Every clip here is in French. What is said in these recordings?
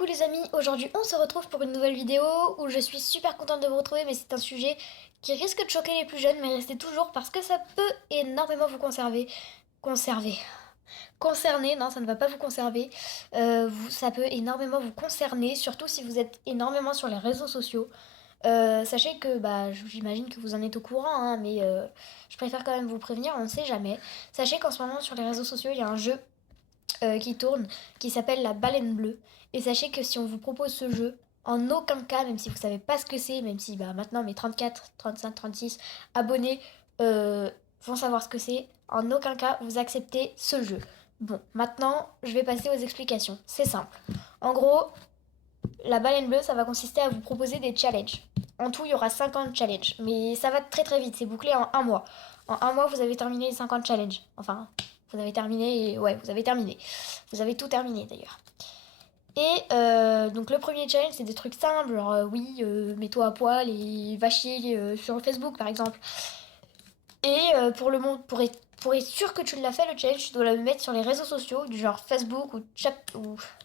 Coucou les amis, aujourd'hui on se retrouve pour une nouvelle vidéo où je suis super contente de vous retrouver, mais c'est un sujet qui risque de choquer les plus jeunes, mais restez toujours parce que ça peut énormément vous concerner, non ça ne va pas vous conserver, ça peut énormément vous concerner, surtout si vous êtes énormément sur les réseaux sociaux. Sachez que, j'imagine que vous en êtes au courant, hein, mais je préfère quand même vous prévenir, on ne sait jamais. Sachez qu'en ce moment sur les réseaux sociaux il y a un jeu qui tourne, qui s'appelle la baleine bleue. Et sachez que si on vous propose ce jeu, en aucun cas, même si vous savez pas ce que c'est, même si maintenant mes 34, 35, 36 abonnés vont savoir ce que c'est, en aucun cas vous acceptez ce jeu. Bon, maintenant je vais passer aux explications. C'est simple. En gros, la baleine bleue, ça va consister à vous proposer des challenges. En tout, il y aura 50 challenges, mais ça va très très vite, c'est bouclé en un mois. En un mois, vous avez terminé les 50 challenges. Enfin, vous avez terminé, ouais, vous avez terminé. Vous avez tout terminé d'ailleurs. Et donc le premier challenge, c'est des trucs simples, genre mets-toi à poil et va chier sur Facebook par exemple. Et pour être sûr que tu l'as fait le challenge, tu dois le mettre sur les réseaux sociaux, du genre Facebook ou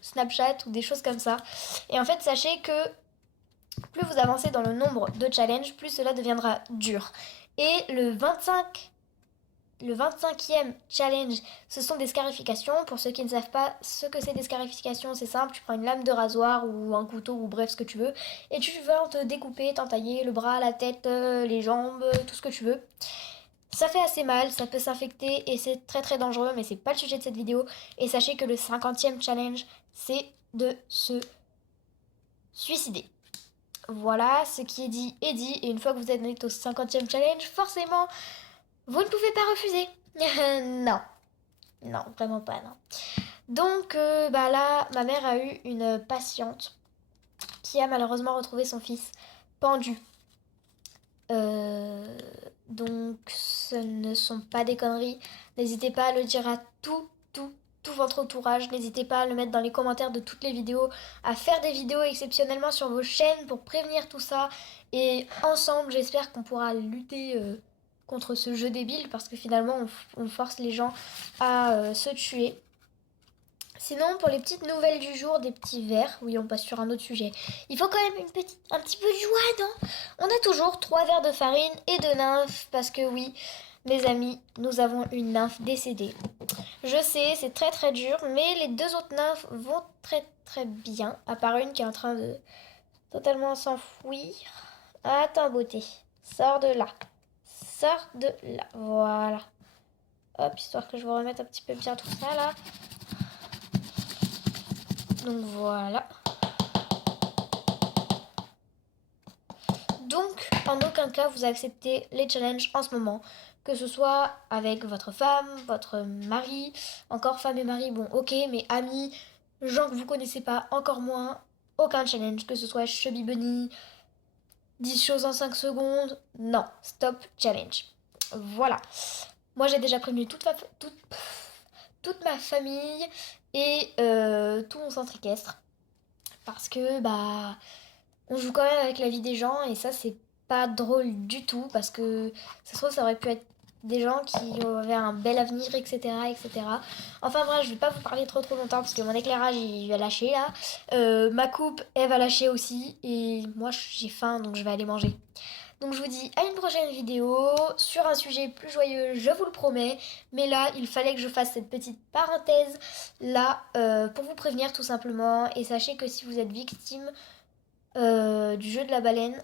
Snapchat ou des choses comme ça. Et en fait, sachez que plus vous avancez dans le nombre de challenges, plus cela deviendra dur. Et le 25e challenge, ce sont des scarifications. Pour ceux qui ne savent pas ce que c'est des scarifications, c'est simple, tu prends une lame de rasoir ou un couteau ou bref ce que tu veux, et tu vas te découper, t'entailler le bras, la tête, les jambes, tout ce que tu veux. Ça fait assez mal, ça peut s'infecter et c'est très très dangereux, mais c'est pas le sujet de cette vidéo. Et sachez que le 50e challenge, c'est de se suicider. Voilà, ce qui est dit est dit, et une fois que vous êtes au 50e challenge, forcément, vous ne pouvez pas refuser. Non, non, vraiment pas, non. Donc là, ma mère a eu une patiente qui a malheureusement retrouvé son fils pendu. Donc ce ne sont pas des conneries. N'hésitez pas à le dire à tout votre entourage. N'hésitez pas à le mettre dans les commentaires de toutes les vidéos, à faire des vidéos exceptionnellement sur vos chaînes pour prévenir tout ça. Et ensemble, j'espère qu'on pourra lutter contre ce jeu débile, parce que finalement, on force les gens à se tuer. Sinon, pour les petites nouvelles du jour, des petits verres, oui, on passe sur un autre sujet. Il faut quand même un petit peu de joie, non? On a toujours 3 verres de farine et de nymphes, parce que oui, mes amis, nous avons une nymphe décédée. Je sais, c'est très très dur, mais les 2 autres nymphes vont très très bien, à part une qui est en train de totalement s'enfouir. Attends, beauté, sors de là. Sors de là, voilà. Hop, histoire que je vous remette un petit peu bien tout ça, là. Donc voilà. Donc, en aucun cas, vous acceptez les challenges en ce moment. Que ce soit avec votre femme, votre mari, encore femme et mari, bon ok, mais amis, gens que vous connaissez pas, encore moins, aucun challenge. Que ce soit Chubby Bunny, 10 choses en 5 secondes, non, stop challenge. Voilà. Moi j'ai déjà prévenu toute ma famille et tout mon centre équestre. Parce que on joue quand même avec la vie des gens et ça c'est pas drôle du tout, parce que ça se trouve ça aurait pu être des gens qui avaient un bel avenir, etc., etc. Enfin bref, je vais pas vous parler trop longtemps parce que mon éclairage il va lâcher là. Ma coupe elle va lâcher aussi et moi j'ai faim donc je vais aller manger. Donc je vous dis à une prochaine vidéo sur un sujet plus joyeux, je vous le promets. Mais là, il fallait que je fasse cette petite parenthèse là pour vous prévenir tout simplement. Et sachez que si vous êtes victime du jeu de la baleine,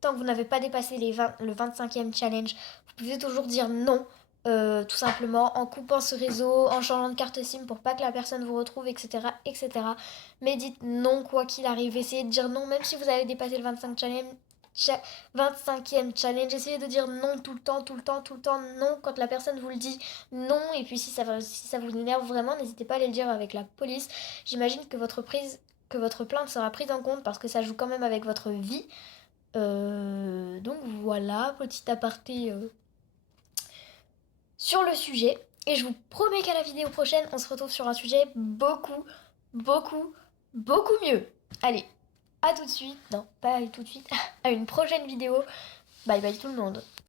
tant que vous n'avez pas dépassé le 25e challenge, vous pouvez toujours dire non. Tout simplement en coupant ce réseau, en changeant de carte SIM pour pas que la personne vous retrouve, etc., etc. Mais dites non quoi qu'il arrive. Essayez de dire non même si vous avez dépassé le 25e challenge. Essayez de dire non tout le temps, non quand la personne vous le dit non. Et puis si ça vous énerve vraiment, n'hésitez pas à aller le dire avec la police. J'imagine que votre plainte sera prise en compte parce que ça joue quand même avec votre vie. Donc voilà, petit aparté sur le sujet. Et je vous promets qu'à la vidéo prochaine, on se retrouve sur un sujet beaucoup mieux. Allez, à tout de suite. Non, pas tout de suite. À une prochaine vidéo. Bye bye tout le monde.